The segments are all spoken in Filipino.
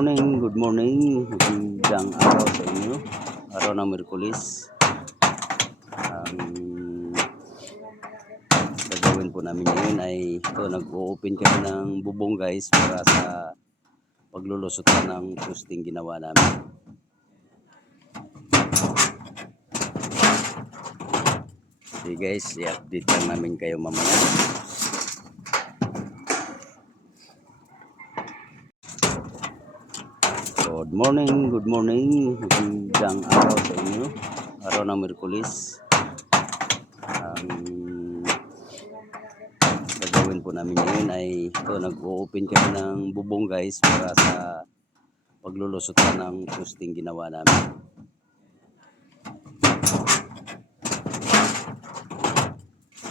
morning, good morning. Magandang araw sa inyo. Araw ng Merkulis. Gagawin po namin ngayon ay ito, nag-open kami ng bubong guys para sa paglulusutan ng posting ginawa namin. Okay guys, i-update lang namin kayo mamaya. Good morning, good morning. Magandang araw sa inyo. Araw ng Merkulis. Ang gagawin po namin ngayon ay ito, nag-open kami ng bubong guys para sa paglulusutan ng posting ginawa namin.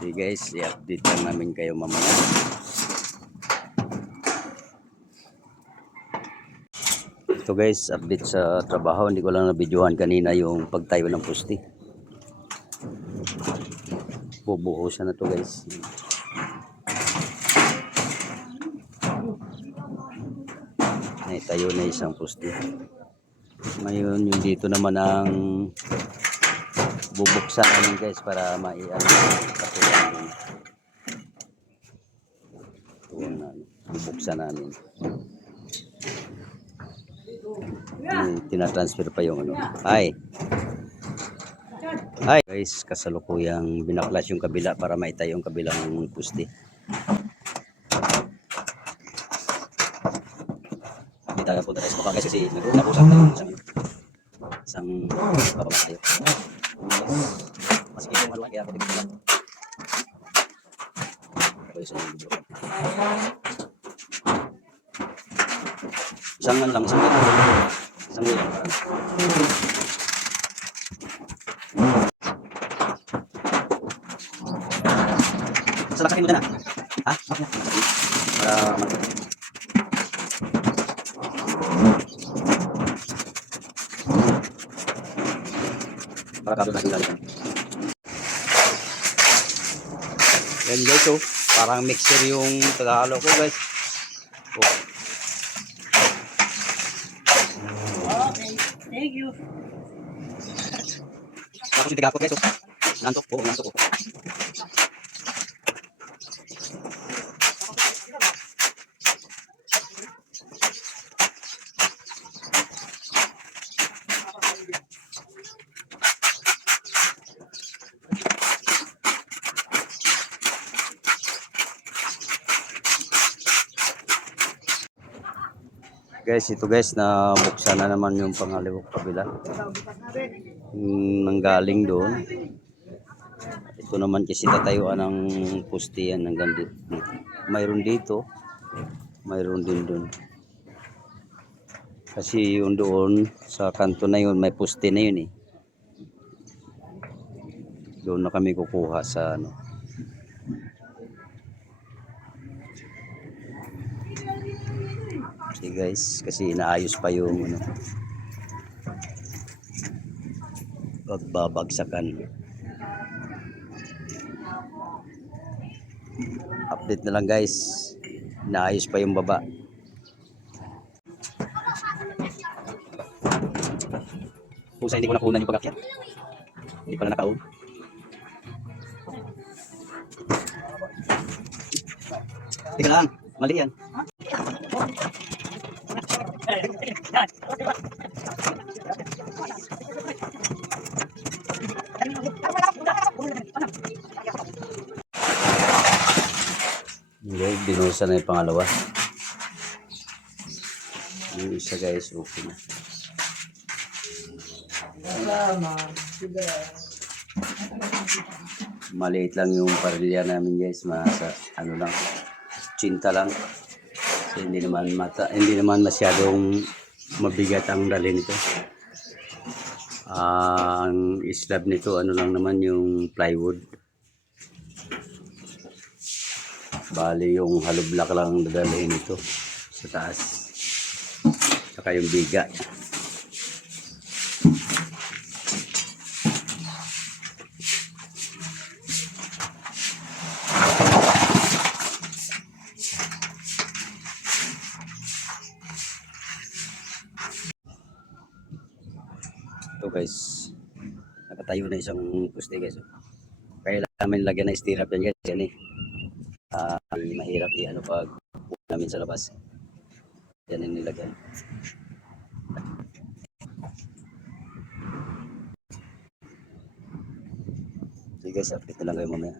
Okay guys, i-update lang namin kayo mamaya. Ito guys, update sa trabaho. Hindi ko lang nabidyohan kanina yung pagtayo ng pusti. Bubuhusan na to guys. Naitayo na isang pusti. Ngayon, yung dito naman ang bubuksan namin guys para maiano ano, bubuksan namin. Yung tinatransfer pa yung ano. Hi. Hi. Guys, kasalukuyang binaklas yung kabila para maitayo yung kabilang. Hindi tayo punta tayo sa baba guys kasi nag-uuna po sa tayo isang isang baba tayo. Mas kito ano kaya ako dito lang. Ako isa yung video. Isang lang, isang lang. Isang lang. Sa lakasin mo na. Ha? Para mag- para kabel natin lalagyan. Yan guys oh. Parang mixer yung Tagalog ko guys. Oh. Thank you. Tapos yung tiga ko guys oh. Nantok po, nantok po. Guys, ito guys, na buksan na naman yung pangalawang kabila. Nanggaling doon. Ito naman kasi tatayuan ng poste yan hanggang dito. Mayroon dito, mayroon din doon. Kasi yung doon sa kanto na yun, may poste na yun eh. Doon na kami kukuha sa ano. Kasi guys, kasi inaayos pa yung ano. Pagbabagsakan. Update na lang guys. Inaayos pa yung baba. Pusa hindi ko nakunan yung pagakyat. Hindi pala nakaon. Teka lang, mali yan. Hindi, binusa na yung pangalawa. Yung isa guys, okay na. Maliit lang yung parilya namin guys, masa ano lang, cinta lang. Kasi hindi naman mata, hindi naman masyadong mabigat ang dali nito. Ah, ang slab nito ano lang naman yung plywood. Bali yung hollow block lang ang dadalhin nito sa taas. Saka yung biga. Nakatayo na isang poste guys. Kailangan namin lagyan ng stirrup yan guys. Yan eh. Ah, mahirap i-ano pag namin sa labas. Yan yung nilagyan. Sige guys, update lang kayo mamaya.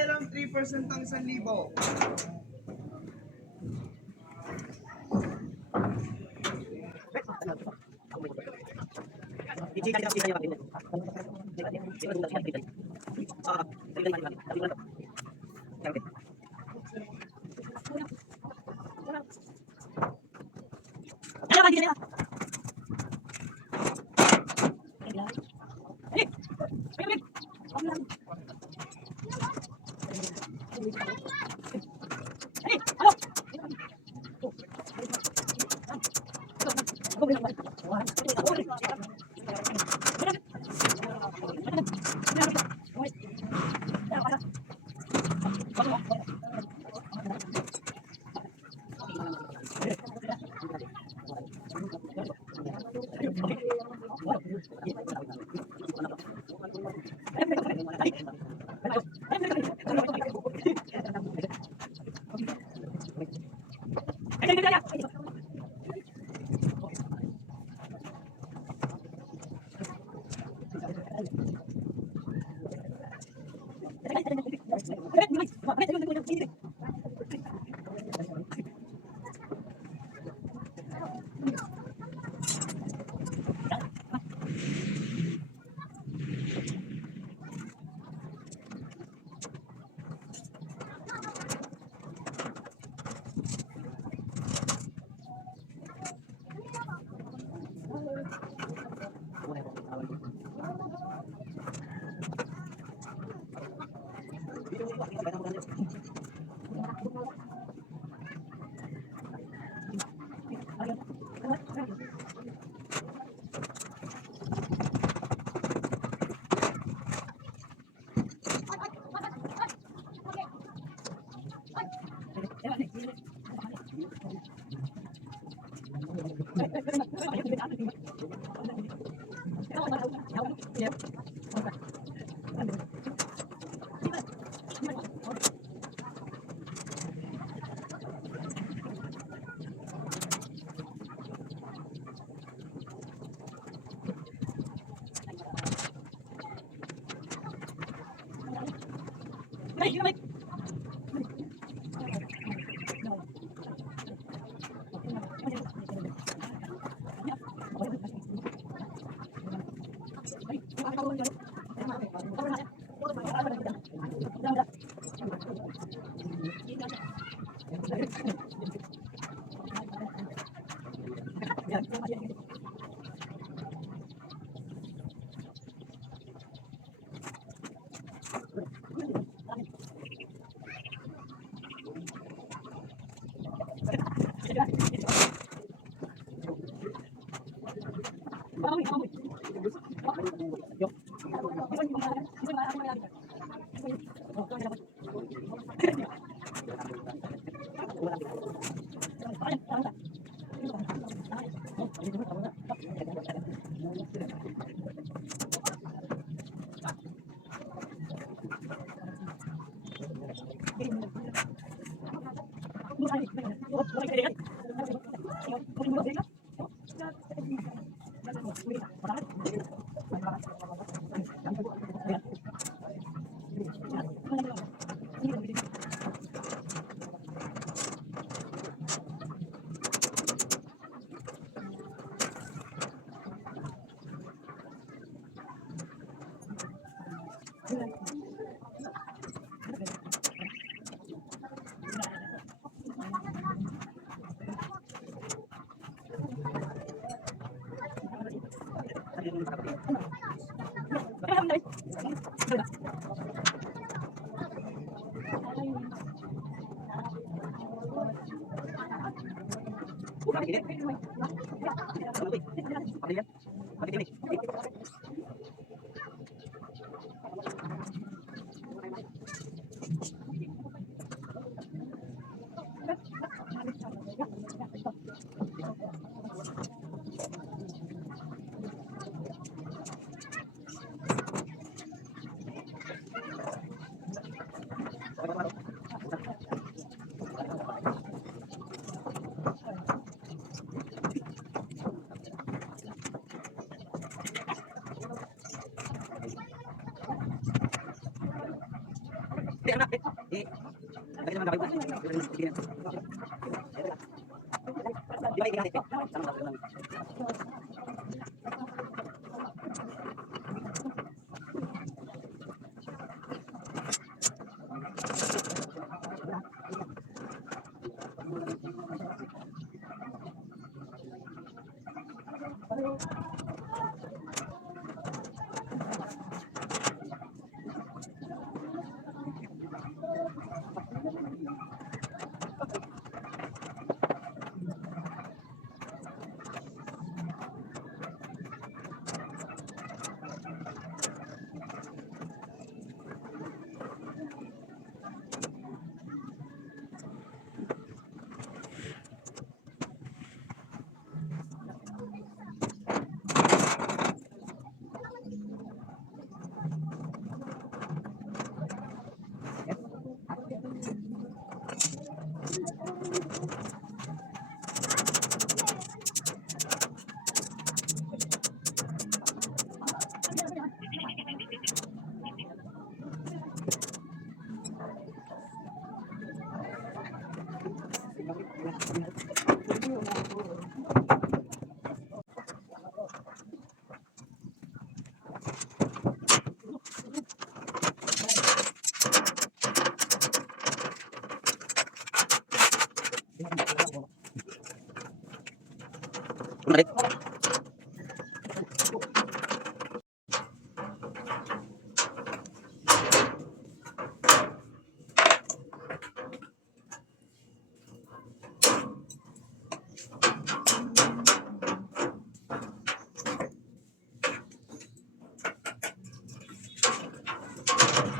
Lang 3% ang 1,000. 你看，你看，你看，你看，你看，你看，你看，你看，你看，你看，你看，你，你，Yep. よ。Pagkikinig. Pagkikinig. Pagkikinig. Thank you.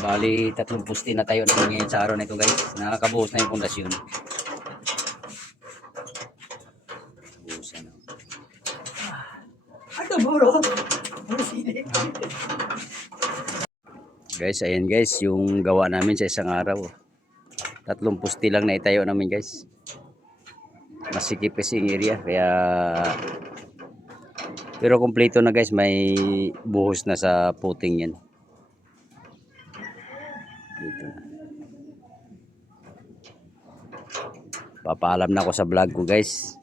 Bali, tatlong pusti na tayo naman ngayon sa araw na ito guys. Nakakabuhos na yung pundasyon. Buhusan na. Ano, buro? Ano sili? Guys, ayan guys, yung gawa namin sa isang araw. Tatlong pusti lang na itayo namin guys. Masikip kasi yung area, kaya... Pero kompleto na guys, may buhos na sa puting yan. Dito na. Papaalam na ako sa vlog ko guys.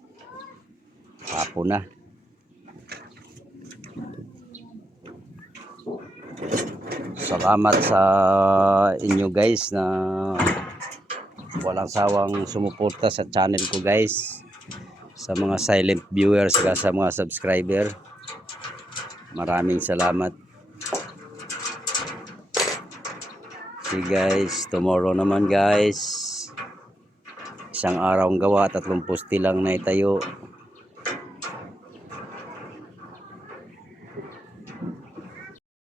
Hapon na. Salamat sa inyo guys na walang sawang sumuporta sa channel ko guys. Sa mga silent viewers ka sa mga subscriber. Maraming salamat. See guys, tomorrow naman guys. Isang araw ang gawa, tatlong pusti lang na itayo.